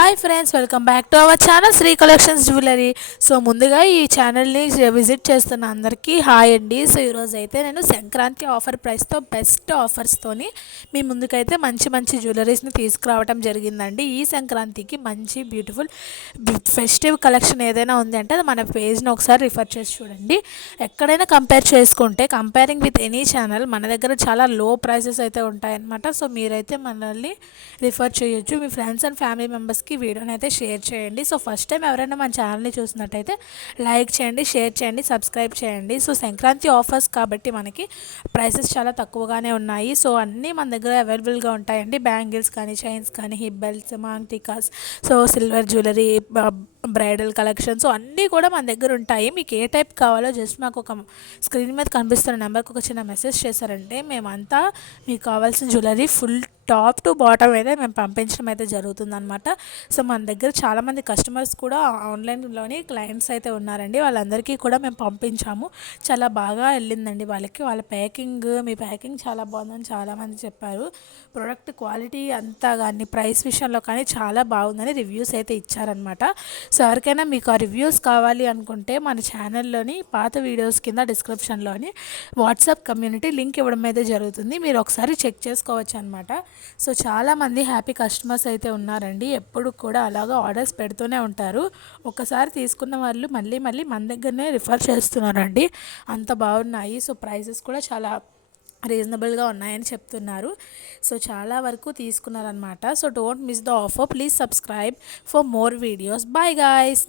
Hi friends, welcome back to our channel Shri collections jewellery. So ముందుగా ఈ ఛానల్ని visit చేస్తున్న అందరికీ హాయ్ అండి. సో ఈరోజు అయితే నేను సంక్రాంతి ఆఫర్ ప్రైస్తో బెస్ట్ ఆఫర్స్తోని మీ ముందుకైతే మంచి మంచి జ్యువెలరీస్ని తీసుకురావడం జరిగిందండి. ఈ సంక్రాంతికి మంచి బ్యూటిఫుల్ ఫెస్టివ్ కలెక్షన్ ఏదైనా ఉంది అంటే అది మన పేజ్ని ఒకసారి రిఫర్ చేసి చూడండి. ఎక్కడైనా కంపేర్ చేసుకుంటే కంపేరింగ్ విత్ ఎనీ ఛానల్ మన దగ్గర చాలా లో ప్రైసెస్ అయితే ఉంటాయన్నమాట. సో మీరైతే మనల్ని రిఫర్ చేయొచ్చు. మీ ఫ్రెండ్స్ అండ్ ఫ్యామిలీ మెంబర్స్కి వీడియోని అయితే షేర్ చేయండి. సో ఫస్ట్ టైం ఎవరైనా మన ఛానల్ని చూసినట్టయితే లైక్ చేయండి, షేర్ చేయండి, సబ్స్క్రైబ్ చేయండి. సో సంక్రాంతి ఆఫర్స్ కాబట్టి మనకి ప్రైసెస్ చాలా తక్కువగానే ఉన్నాయి. సో అన్నీ మన దగ్గర అవైలబుల్గా ఉంటాయండి. బ్యాంగిల్స్ కానీ, చైన్స్ కానీ, hip belts, maang tikkas, so silver jewellery, bridal collections అన్నీ కూడా మన దగ్గర ఉంటాయి. మీకు ఏ టైప్ కావాలో జస్ట్ మాకు ఒక స్క్రీన్ మీద కనిపిస్తున్న నెంబర్కి ఒక చిన్న మెసేజ్ చేశారంటే మేమంతా మీకు కావాల్సిన jewellery full top to bottom అయితే మేము పంపించడం అయితే జరుగుతుందన్నమాట. సో మన దగ్గర చాలామంది కస్టమర్స్ కూడా ఆన్లైన్లోని క్లయింట్స్ అయితే ఉన్నారండి. వాళ్ళందరికీ కూడా మేము పంపించాము. చాలా బాగా వెళ్ళిందండి వాళ్ళకి. వాళ్ళ ప్యాకింగ్, మీ ప్యాకింగ్ చాలా బాగుందని చాలామంది చెప్పారు. ప్రోడక్ట్ క్వాలిటీ అంతా కానీ, ప్రైస్ విషయంలో కానీ చాలా బాగుందని రివ్యూస్ అయితే ఇచ్చారనమాట. సో ఎవరికైనా మీకు ఆ రివ్యూస్ కావాలి అనుకుంటే మన ఛానల్లోని పాత వీడియోస్ కింద డిస్క్రిప్షన్లోని వాట్సాప్ కమ్యూనిటీ లింక్ ఇవ్వడం అయితే జరుగుతుంది. మీరు ఒకసారి చెక్ చేసుకోవచ్చు అనమాట. సో చాలామంది హ్యాపీ కస్టమర్స్ అయితే ఉన్నారండి. ఎప్పుడు కూడా అలాగా ఆర్డర్స్ పెడుతూనే ఉంటారు. ఒకసారి తీసుకున్న వాళ్ళు మళ్ళీ మళ్ళీ మన దగ్గరనే రిఫర్ చేస్తున్నారండి. అంత బాగున్నాయి. సో ప్రైసెస్ కూడా చాలా రీజనబుల్గా ఉన్నాయని చెప్తున్నారు. సో చాలా వరకు తీసుకున్నారనమాట. So don't miss the offer. Please subscribe for more videos. Bye guys.